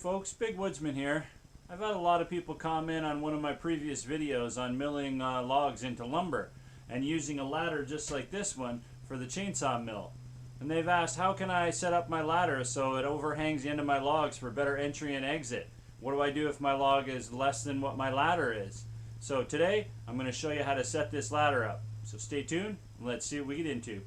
folks, Big Woodsman here. I've had a lot of people comment on one of my previous videos on milling logs into lumber and using a ladder just like this one for the chainsaw mill. And they've asked, how can I set up my ladder so it overhangs the end of my logs for better entry and exit? What do I do if my log is less than what my ladder is? So today I'm going to show you how to set this ladder up. So stay tuned and let's see what we get into.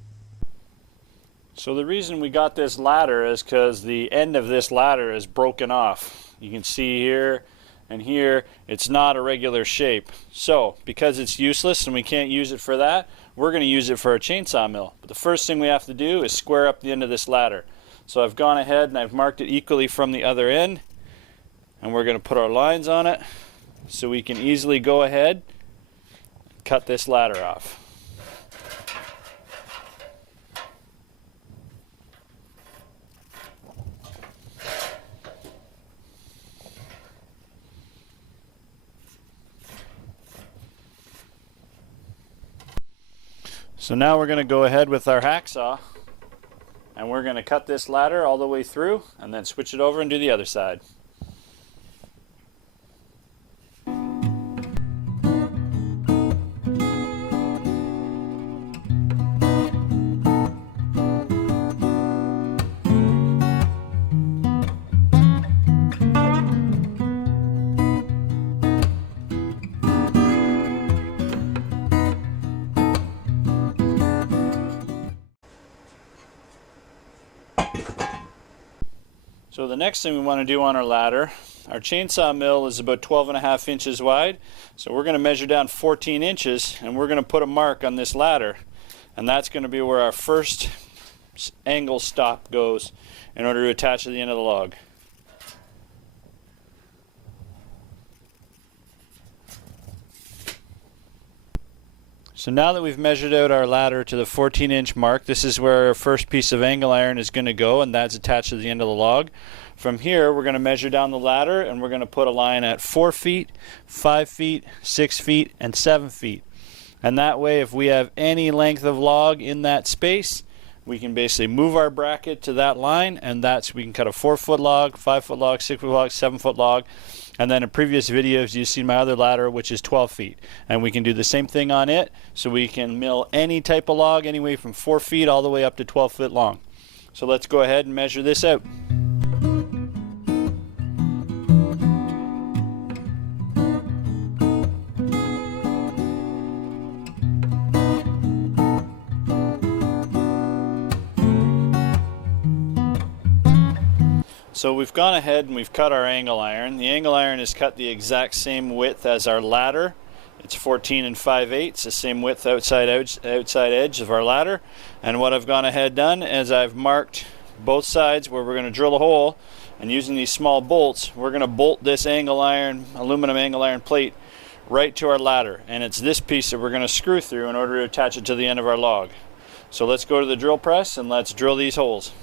So the reason we got this ladder is because the end of this ladder is broken off. You can see here and here it's not a regular shape. So because it's useless and we can't use it for that, we're going to use it for a chainsaw mill. But the first thing we have to do is square up the end of this ladder. So I've gone ahead and I've marked it equally from the other end, and we're going to put our lines on it so we can easily go ahead and cut this ladder off. So now we're going to go ahead with our hacksaw and we're going to cut this ladder all the way through and then switch it over and do the other side. So the next thing we want to do on our ladder, our chainsaw mill is about 12.5 inches wide. So we're going to measure down 14 inches and we're going to put a mark on this ladder. And that's going to be where our first angle stop goes in order to attach to the end of the log. So now that we've measured out our ladder to the 14-inch mark, this is where our first piece of angle iron is going to go, and that's attached to the end of the log. From here, we're going to measure down the ladder, and we're going to put a line at 4 feet, 5 feet, 6 feet, and 7 feet. And that way, if we have any length of log in that space, we can basically move our bracket to that line, and we can cut a 4-foot log, 5-foot log, 6-foot log, 7-foot log. And then in previous videos you've seen my other ladder, which is 12 feet. And we can do the same thing on it, so we can mill any type of log anyway from 4 feet all the way up to 12 feet long. So let's go ahead and measure this out. So we've gone ahead and we've cut our angle iron. The angle iron is cut the exact same width as our ladder. It's 14 5/8, the same width outside edge of our ladder. And what I've gone ahead and done is I've marked both sides where we're going to drill a hole, and using these small bolts, we're going to bolt this angle iron, aluminum angle iron plate right to our ladder. And it's this piece that we're going to screw through in order to attach it to the end of our log. So let's go to the drill press and let's drill these holes.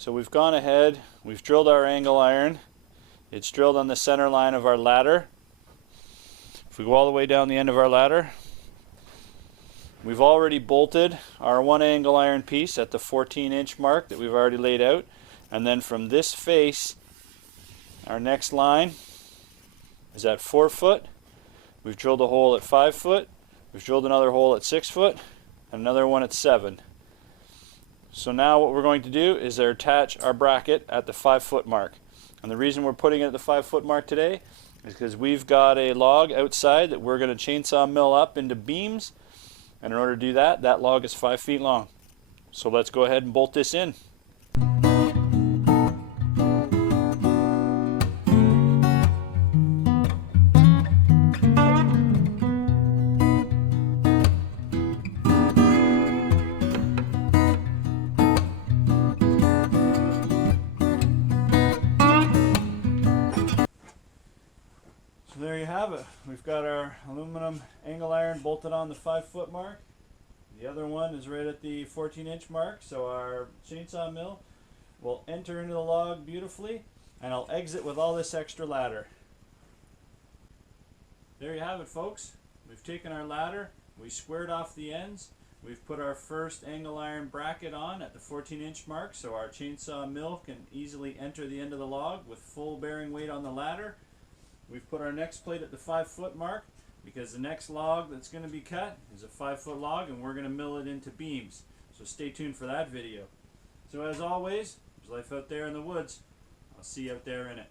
So we've gone ahead, we've drilled our angle iron. It's drilled on the center line of our ladder. If we go all the way down the end of our ladder, we've already bolted our 1 angle iron piece at the 14-inch mark that we've already laid out. And then from this face, our next line is at 4 foot. We've drilled a hole at 5 foot. We've drilled another hole at 6 foot. And another one at 7. So now what we're going to do is attach our bracket at the 5 foot mark. And the reason we're putting it at the 5 foot mark today is because we've got a log outside that we're going to chainsaw mill up into beams. And in order to do that, that log is 5 feet long. So let's go ahead and bolt this in. There you have it. We've got our aluminum angle iron bolted on the 5 foot mark. The other one is right at the 14-inch mark, so our chainsaw mill will enter into the log beautifully, and I'll exit with all this extra ladder. There you have it, folks. We've taken our ladder, we squared off the ends, we've put our first angle iron bracket on at the 14-inch mark so our chainsaw mill can easily enter the end of the log with full bearing weight on the ladder. We've put our next plate at the 5 foot mark because the next log that's going to be cut is a 5 foot log and we're going to mill it into beams. So stay tuned for that video. So as always, there's life out there in the woods. I'll see you out there in it.